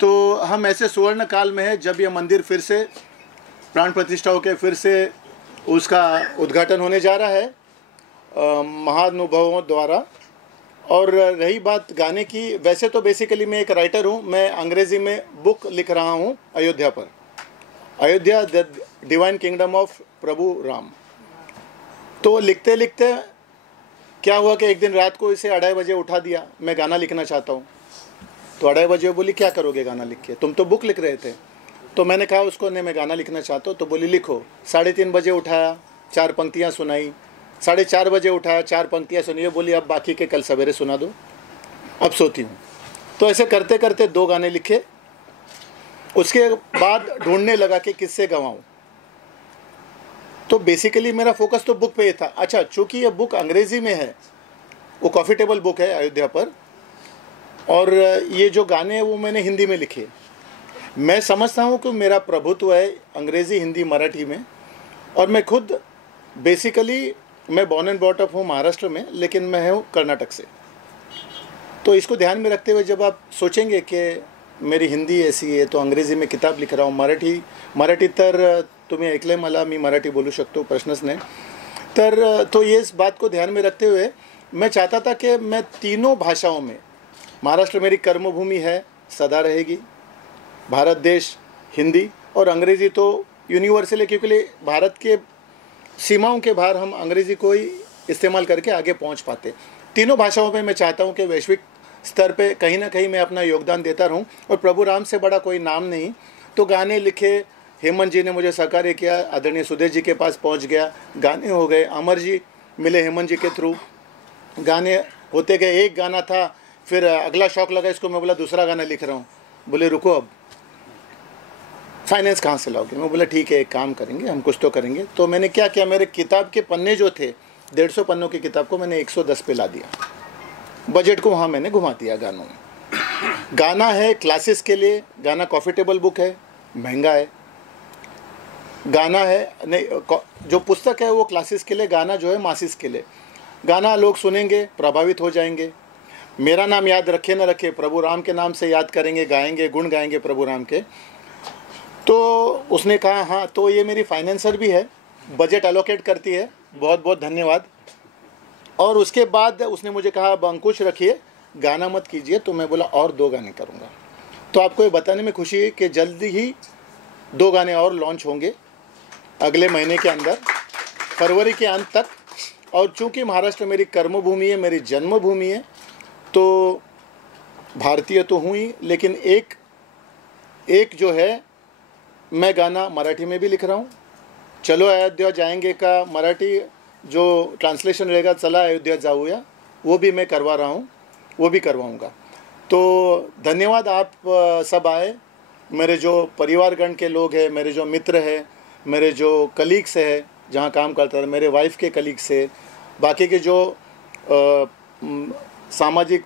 तो हम ऐसे सुवर्ण काल में है जब यह मंदिर फिर से प्राण प्रतिष्ठा होकर फिर से उसका उद्घाटन होने जा रहा है महानुभावों द्वारा। और रही बात गाने की, वैसे तो बेसिकली मैं एक राइटर हूँ, मैं अंग्रेज़ी में बुक लिख रहा हूँ अयोध्या पर, Ayodhya the divine kingdom of Prabhu Ram. तो लिखते लिखते क्या हुआ कि एक दिन रात को इसे 2:30 बजे उठा दिया, मैं गाना लिखना चाहता हूँ। तो 2:30 बजे बोली क्या करोगे गाना लिख के, तुम तो बुक लिख रहे थे। तो मैंने कहा उसको, नहीं मैं गाना लिखना चाहता हूँ। तो बोली लिखो। 3:30 बजे उठाया, 4 पंक्तियाँ सुनाई। 4:30 बजे उठाया, 4 पंक्तियाँ सुनी। बोली अब बाकी के कल सवेरे सुना दो, अब सोती हूँ। तो ऐसे करते करते 2 गाने लिखे। उसके बाद ढूंढने लगा कि किससे गवाऊँ। तो बेसिकली मेरा फोकस तो बुक पे ही था। अच्छा, चूँकि ये बुक अंग्रेज़ी में है, वो कॉफ़ी टेबल बुक है अयोध्या पर, और ये जो गाने हैं वो मैंने हिंदी में लिखे। मैं समझता हूँ कि मेरा प्रभुत्व है अंग्रेज़ी, हिंदी, मराठी में। और मैं खुद बेसिकली मैं बॉर्न एंड ब्रॉट अप हूँ महाराष्ट्र में, लेकिन मैं हूँ कर्नाटक से। तो इसको ध्यान में रखते हुए जब आप सोचेंगे कि मेरी हिंदी ऐसी आहे, तो अंग्रेजी में किताब लिख रहा हूँ, मराठी तर तुम्ही ऐकलंय मला, मी मराठी बोलू शकतो, प्रश्नच नाही। तर तो ये इस बात को ध्यान में रखते हुए मैं चाहता था कि मैं तीनों भाषाओं में, महाराष्ट्र मेरी कर्मभूमि है, सदा रहेगी, भारत देश हिंदी, और अंग्रेज़ी तो यूनिवर्सल है, क्योंकि भारत के सीमाओं के बाहर हम अंग्रेज़ी को ही इस्तेमाल करके आगे पहुंच पाते। तीनों भाषाओं में मैं चाहता हूं कि वैश्विक स्तर पे कहीं ना कहीं मैं अपना योगदान देता रहूं, और प्रभु राम से बड़ा कोई नाम नहीं। तो गाने लिखे, हेमंत जी ने मुझे सहकार्य किया, आदरणीय सुधीर जी के पास पहुंच गया, गाने हो गए, अमर जी मिले हेमंत जी के थ्रू, गाने होते गए। एक गाना था, फिर अगला शौक लगा इसको, मैं बोला दूसरा गाना लिख रहा हूँ। बोले रुको, अब फाइनेंस कहाँ से लाओगे? मैं बोला ठीक है, एक काम करेंगे, हम कुछ तो करेंगे। तो मैंने क्या किया, मेरे किताब के पन्ने जो थे, 150 पन्नों की किताब को मैंने 110 पे ला दिया, बजट को वहाँ मैंने घुमा दिया गानों में। गाना है क्लासेस के लिए, गाना कॉफ़ी टेबल बुक है, महंगा है। गाना है नहीं, जो पुस्तक है वो क्लासेस के लिए, गाना जो है मासिस के लिए। गाना लोग सुनेंगे, प्रभावित हो जाएंगे, मेरा नाम याद रखे न रखे, प्रभु राम के नाम से याद करेंगे, गाएंगे, गुण गाएंगे प्रभु राम के। तो उसने कहा हाँ, तो ये मेरी फाइनेंसर भी है, बजट एलोकेट करती है, बहुत बहुत धन्यवाद। और उसके बाद उसने मुझे कहा अब अंकुश रखिए, गाना मत कीजिए। तो मैं बोला और 2 गाने करूँगा। तो आपको ये बताने में खुशी है कि जल्दी ही 2 गाने और लॉन्च होंगे अगले महीने के अंदर, फरवरी के अंत तक। और चूँकि महाराष्ट्र मेरी कर्मभूमि है, मेरी जन्मभूमि है, तो भारतीय तो हुई, लेकिन एक जो है, मैं गाना मराठी में भी लिख रहा हूँ। चलो अयोध्या जाएंगे का मराठी जो ट्रांसलेशन रहेगा, चला अयोध्या जाऊया, वो भी मैं करवा रहा हूँ, वो भी करवाऊँगा। तो धन्यवाद, आप सब आए। मेरे जो परिवारगण के लोग हैं, मेरे जो मित्र हैं, मेरे जो कलीग्स हैं जहाँ काम करता है, मेरे वाइफ के कलीग्स से, बाकी के जो सामाजिक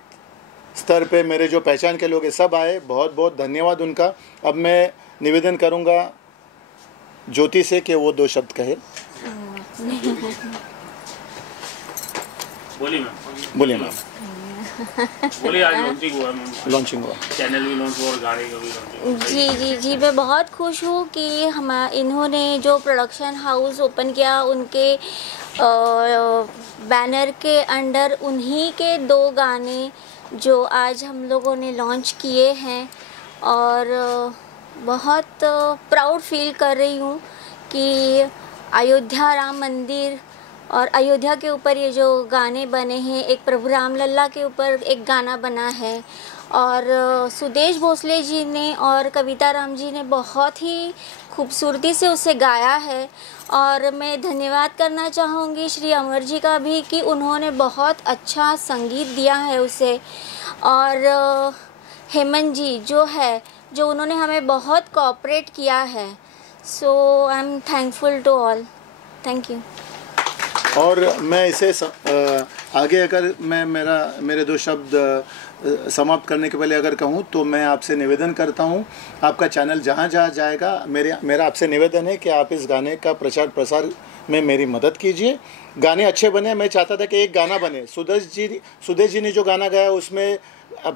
स्तर पे मेरे जो पहचान के लोग हैं, सब आए, बहुत बहुत धन्यवाद उनका। अब मैं निवेदन करूँगा ज्योति से कि वो 2 शब्द कहे। बोलिए मैम। बोलिए, आज लॉन्चिंग हुआ, चैनल भी लॉन्च हुआ और गाड़ी का भी लॉन्च। जी, मैं बहुत खुश हूँ कि इन्होंने जो प्रोडक्शन हाउस ओपन किया, उनके बैनर के अंडर उन्हीं के 2 गाने जो आज हम लोगों ने लॉन्च किए हैं। और बहुत प्राउड फील कर रही हूँ कि अयोध्या राम मंदिर और अयोध्या के ऊपर ये जो गाने बने हैं, एक प्रभु राम लल्ला के ऊपर एक गाना बना है, और सुदेश भोसले जी ने और कविता राम जी ने बहुत ही खूबसूरती से उसे गाया है। और मैं धन्यवाद करना चाहूँगी श्री अमर जी का भी कि उन्होंने बहुत अच्छा संगीत दिया है उसे। और हेमंत जी जो उन्होंने हमें बहुत कोऑपरेट किया है। So I am thankful to all. Thank you. और मैं इसे आगे अगर मैं मेरे 2 शब्द समाप्त करने के पहले अगर कहूँ, तो मैं आपसे निवेदन करता हूँ, आपका चैनल जहाँ जहाँ जाएगा, मेरा आपसे निवेदन है कि आप इस गाने का प्रचार प्रसार में मेरी मदद कीजिए। गाने अच्छे बने। मैं चाहता था कि एक गाना बने। सुदेश जी ने जो गाना गाया उसमें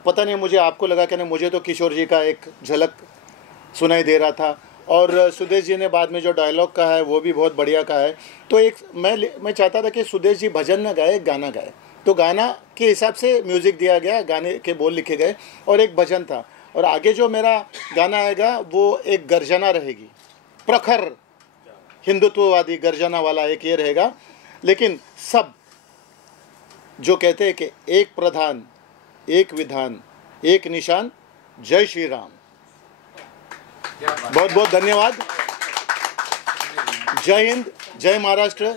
पता नहीं, मुझे आपको लगा कि नहीं, मुझे तो किशोर जी का एक झलक सुनाई दे रहा था। और सुदेश जी ने बाद में जो डायलॉग कहा है वो भी बहुत बढ़िया कहा है। तो मैं चाहता था कि सुदेश जी भजन न गाए, गाना गाए। तो गाना के हिसाब से म्यूज़िक दिया गया, गाने के बोल लिखे गए और एक भजन था। और आगे जो मेरा गाना आएगा वो एक गर्जना रहेगी, प्रखर हिंदुत्ववादी गर्जना वाला एक ये रहेगा। लेकिन सब जो कहते हैं कि एक प्रधान, एक विधान, एक निशान, जय श्री राम। बहुत बहुत धन्यवाद। जय हिंद, जय महाराष्ट्र,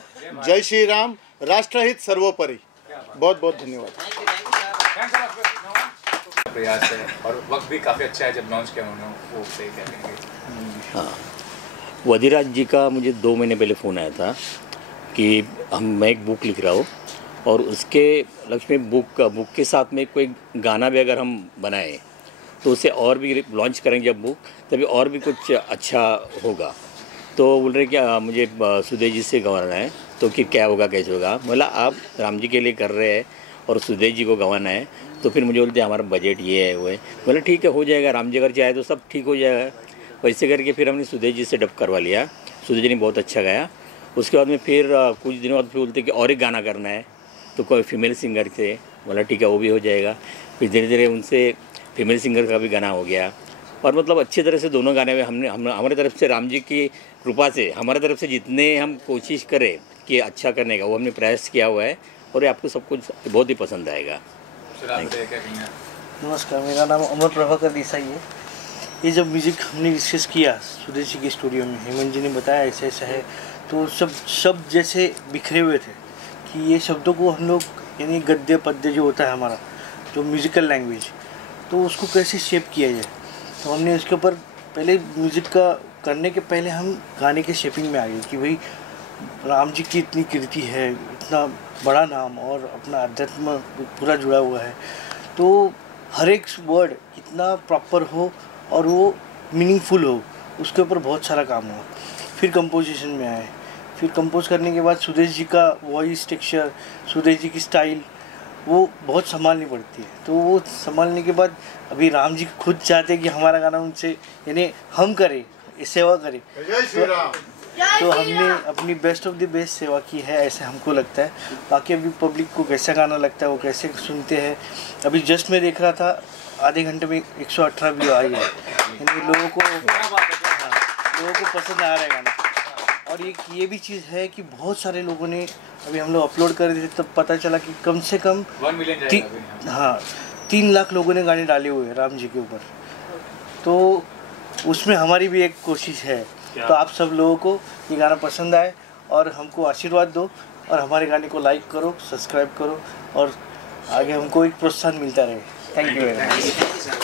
जय श्री राम, राष्ट्रहित सर्वोपरि। बहुत बहुत धन्यवाद। प्रयास है और वक्त भी काफ़ी अच्छा है जब लॉन्च किया उन्होंने, वो सही कहेंगे। हाँ, वजीराज जी का मुझे 2 महीने पहले फ़ोन आया था कि मैं एक बुक लिख रहा हूँ और उसके लक्ष्य में बुक के साथ में कोई गाना भी अगर हम बनाएं तो उसे और भी लॉन्च करेंगे जब बुक, तभी और भी कुछ अच्छा होगा। तो बोल रहे क्या मुझे सुदेश जी से गवाना है, तो कि क्या होगा कैसे होगा। बोला आप राम जी के लिए कर रहे हैं और सुदेश जी को गवाना है, तो फिर मुझे बोलते हमारा बजट ये है वो है। बोला ठीक है, हो जाएगा, राम जी अगर चाहे तो सब ठीक हो जाएगा। वैसे करके फिर हमने सुदेश जी से डब करवा लिया। सुदेश जी ने बहुत अच्छा गाया। उसके बाद में फिर कुछ दिनों बाद फिर बोलते कि और एक गाना करना है, तो कोई फीमेल सिंगर थे। बोला ठीक है, वो भी हो जाएगा। फिर धीरे धीरे उनसे फीमेल सिंगर का भी गाना हो गया। और मतलब अच्छी तरह से दोनों गाने में हमारे तरफ से राम जी की कृपा से हमारे तरफ से जितने हम कोशिश करें कि अच्छा करने का, वो हमने प्रयास किया हुआ है और ये आपको सब कुछ बहुत ही पसंद आएगा। नमस्कार, मेरा नाम अमर प्रभाकर देसाई है। ये जब म्यूज़िक हमने डिस्कस किया सुदेश जी के स्टूडियो में, हेमंत जी ने बताया ऐसा ऐसा है, तो सब शब्द जैसे बिखरे हुए थे कि ये शब्दों को हम लोग, यानी गद्य पद्य जो होता है हमारा जो म्यूज़िकल लैंग्वेज, तो उसको कैसे शेप किया जाए। तो हमने उसके ऊपर पहले म्यूज़िक का करने के पहले हम गाने के शेपिंग में आ गए कि भाई राम जी की इतनी कीर्ति है, इतना बड़ा नाम और अपना अध्यात्म पूरा जुड़ा हुआ है, तो हर एक वर्ड इतना प्रॉपर हो और वो मीनिंगफुल हो, उसके ऊपर बहुत सारा काम हुआ। फिर कंपोजिशन में आए। फिर कंपोज करने के बाद सुदेश जी का वॉइस टेक्सचर, सुदेश जी की स्टाइल, वो बहुत संभालनी पड़ती है। तो वो संभालने के बाद अभी राम जी खुद चाहते हैं कि हमारा गाना उनसे, यानी हम करें, सेवा करें। तो हमने अपनी बेस्ट ऑफ द बेस्ट सेवा की है, ऐसे हमको लगता है। बाकी अभी पब्लिक को कैसा गाना लगता है, वो कैसे सुनते हैं। अभी जस्ट मैं देख रहा था, आधे घंटे में 118 व्यू आई है, यानी लोगों को पसंद आ रहा है गाना। और ये भी चीज़ है कि बहुत सारे लोगों ने, अभी हम लोग अपलोड कर रहे थे तब पता चला कि कम से कम 3 लाख लोगों ने गाने डाले हुए हैं राम जी के ऊपर। तो उसमें हमारी भी एक कोशिश है। तो आप सब लोगों को ये गाना पसंद आए और हमको आशीर्वाद दो और हमारे गाने को लाइक करो, सब्सक्राइब करो और आगे हमको एक प्रोत्साहन मिलता रहे। Thank you very much.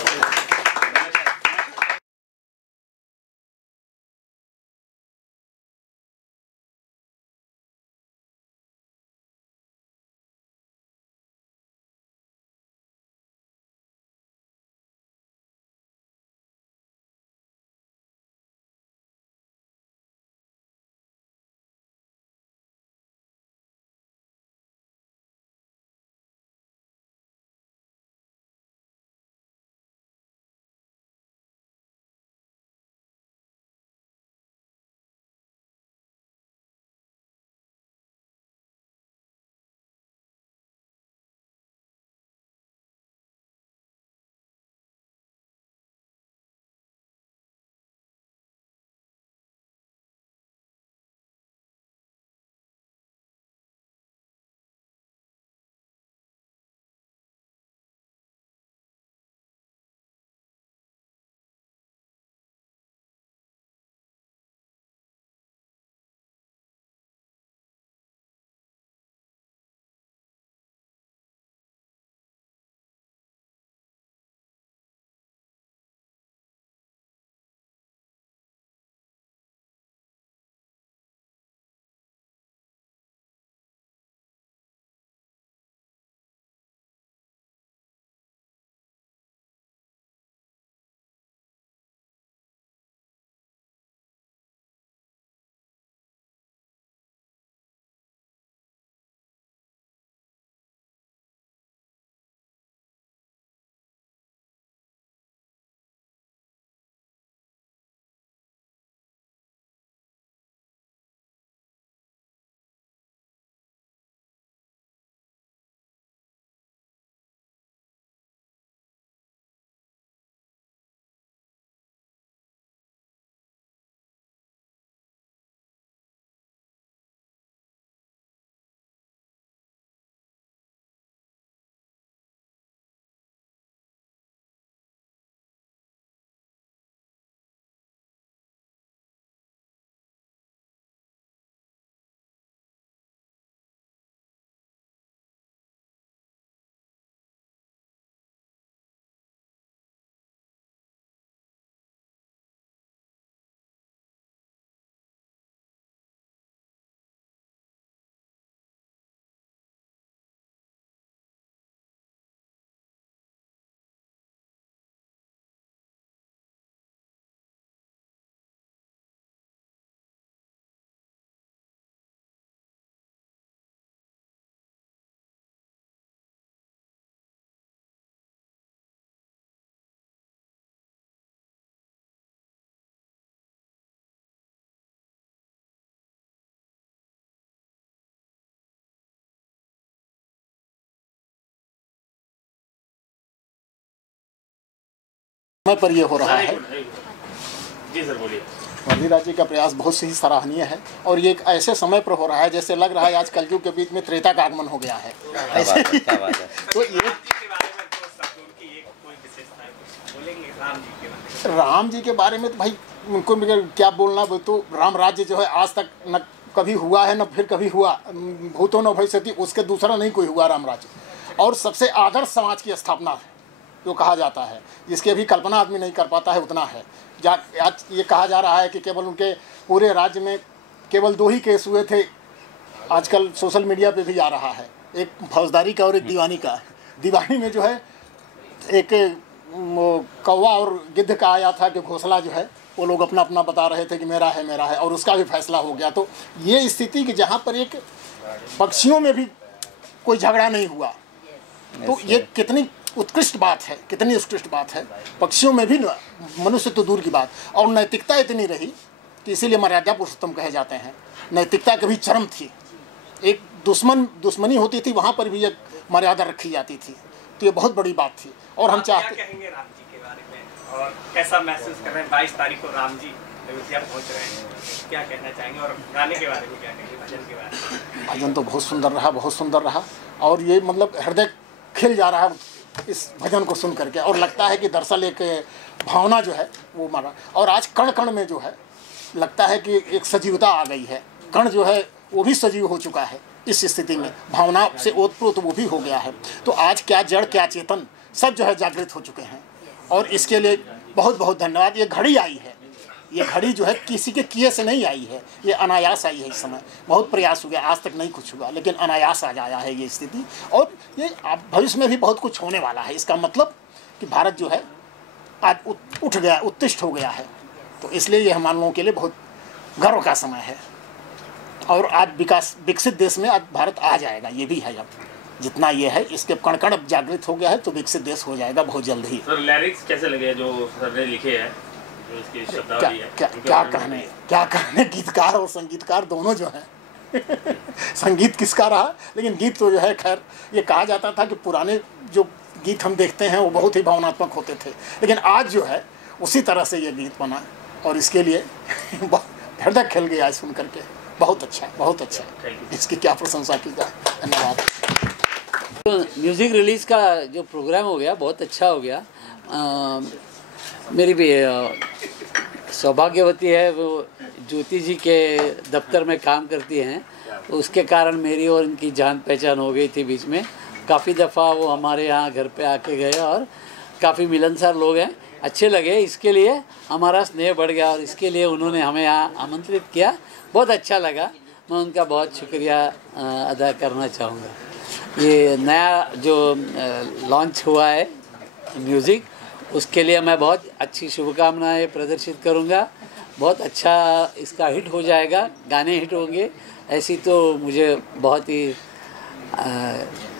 समय पर ये हो रहा है। जी सर बोलिए। वजीराज जी का प्रयास बहुत ही सराहनीय है और ये एक ऐसे समय पर हो रहा है जैसे लग रहा है आज कलयुग के बीच में त्रेता का आगमन हो गया है। ऐसे तो ये राम जी के बारे में तो भाई उनको क्या बोलना, वो तो राम राज्य जो है आज तक न कभी हुआ है न फिर कभी हुआ, भूतो न भविष्यति, उसके दूसरा नहीं कोई हुआ राम राज्य। और सबसे आदर्श समाज की स्थापना है जो कहा जाता है, जिसकी अभी कल्पना आदमी नहीं कर पाता है, उतना है। आज ये कहा जा रहा है कि केवल उनके पूरे राज्य में केवल 2 ही केस हुए थे, आजकल सोशल मीडिया पे भी आ रहा है, एक फौजदारी का और एक दीवानी का। दीवानी में जो है एक कौवा और गिद्ध का आया था कि घोंसला जो है वो लोग अपना अपना बता रहे थे कि मेरा है और उसका भी फैसला हो गया। तो ये स्थिति कि जहाँ पर एक पक्षियों में भी कोई झगड़ा नहीं हुआ, तो ये कितनी उत्कृष्ट बात है, कितनी उत्कृष्ट बात है। पक्षियों में भी मनुष्य तो दूर की बात, और नैतिकता इतनी रही कि इसीलिए मर्यादा पुरुषोत्तम कहे जाते हैं। नैतिकता कभी चरम थी, एक दुश्मनी होती थी, वहाँ पर भी एक मर्यादा रखी जाती थी, तो ये बहुत बड़ी बात थी। और हम चाहते क्या कहेंगे राम जी के बारे में, और कैसा महसूस कर रहे हैं? 22 तारीख को राम जी अयोध्या पहुँच रहे हैं, क्या कहना चाहेंगे? और गाने के बारे में क्या कहेंगे, भजन के बारे में? भजन तो बहुत सुंदर रहा, बहुत सुंदर रहा, और ये मतलब हृदय खिल जा रहा इस भजन को सुन करके, और लगता है कि दरअसल एक भावना जो है वो मारा, और आज कण कण में जो है लगता है कि एक सजीवता आ गई है। कण जो है वो भी सजीव हो चुका है इस स्थिति में, भावना से ओतप्रोत वो भी हो गया है। तो आज क्या जड़ क्या चेतन सब जो है जागृत हो चुके हैं, और इसके लिए बहुत बहुत धन्यवाद। ये घड़ी आई है, ये घड़ी जो है किसी के किए से नहीं आई है, ये अनायास आई है। इस समय बहुत प्रयास हो गया, आज तक नहीं कुछ हुआ, लेकिन अनायास आ आया है ये स्थिति, और ये भविष्य में भी बहुत कुछ होने वाला है। इसका मतलब कि भारत जो है आज उठ गया, उत्तिष्ठ हो गया है। तो इसलिए ये हम लोगों के लिए बहुत गर्व का समय है, और आज विकसित देश में आज भारत आ जाएगा, ये भी है। अब जितना ये है इसके कण कण जागृत हो गया है, तो विकसित देश हो जाएगा बहुत जल्द ही। सर लिरिक्स कैसे लगे जो सर ने लिखे हैं, इसकी शब्दावली है? क्या कहने गीतकार और संगीतकार दोनों जो हैं संगीत किसका रहा, लेकिन गीत तो जो है खैर ये कहा जाता था कि पुराने जो गीत हम देखते हैं वो बहुत ही भावनात्मक होते थे, लेकिन आज जो है उसी तरह से ये गीत बना, और इसके लिए हृदय खिल गया है सुन करके। बहुत अच्छा, बहुत अच्छा, इसकी क्या प्रशंसा की जाए। धन्यवाद। तो म्यूज़िक रिलीज़ का जो प्रोग्राम हो गया बहुत अच्छा हो गया। मेरी भी सौभाग्यवती है, वो ज्योति जी के दफ्तर में काम करती हैं, उसके कारण मेरी और इनकी जान पहचान हो गई थी बीच में। काफ़ी दफ़ा वो हमारे यहाँ घर पे आके गए, और काफ़ी मिलनसार लोग हैं, अच्छे लगे। इसके लिए हमारा स्नेह बढ़ गया, और इसके लिए उन्होंने हमें यहाँ आमंत्रित किया, बहुत अच्छा लगा। मैं उनका बहुत शुक्रिया अदा करना चाहूँगा। ये नया जो लॉन्च हुआ है म्यूज़िक, उसके लिए मैं बहुत अच्छी शुभकामनाएं प्रदर्शित करूँगा। बहुत अच्छा इसका हिट हो जाएगा, गाने हिट होंगे, ऐसी तो मुझे बहुत ही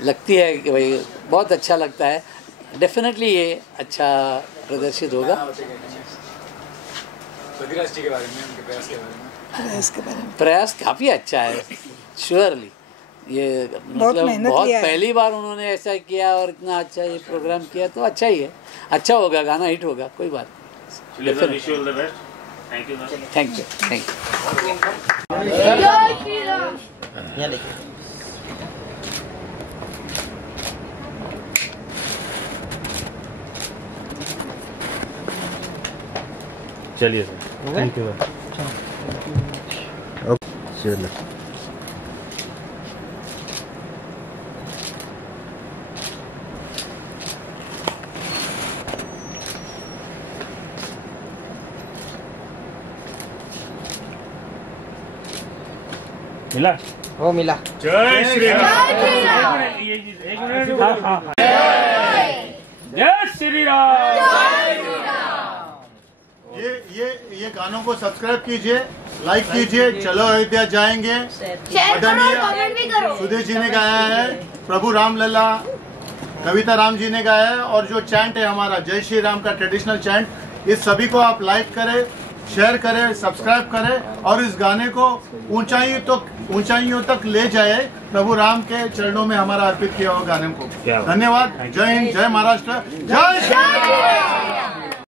लगती है कि भाई बहुत अच्छा लगता है। डेफिनेटली ये अच्छा प्रदर्शित होगा। वधिराज जी के बारे में, उनके प्रयास के बारे में प्रयास काफ़ी अच्छा है, श्योरली। ये मतलब बहुत पहली बार उन्होंने ऐसा किया और इतना अच्छा ये प्रोग्राम किया, तो अच्छा ही है, अच्छा होगा, गाना हिट होगा, कोई बात नहीं। Thank you. चलिए सर, थैंक यू। चलो मिला, वो मिला। जय श्री राम। जय श्री राम। ये गानों को सब्सक्राइब कीजिए, लाइक कीजिए। चलो अयोध्या जाएंगे, सुधीर जी ने गाया है, प्रभु राम लला, कविता राम जी ने गाया है, और जो चैंट है हमारा जय श्री राम का ट्रेडिशनल चैंट, इस सभी को आप लाइक करें, शेयर करें, सब्सक्राइब करें, और इस गाने को ऊंचाइयों तक ले जाए, प्रभु राम के चरणों में हमारा अर्पित किया हुआ गाने को। धन्यवाद। जय हिंद, जय महाराष्ट्र, जय श्री राम।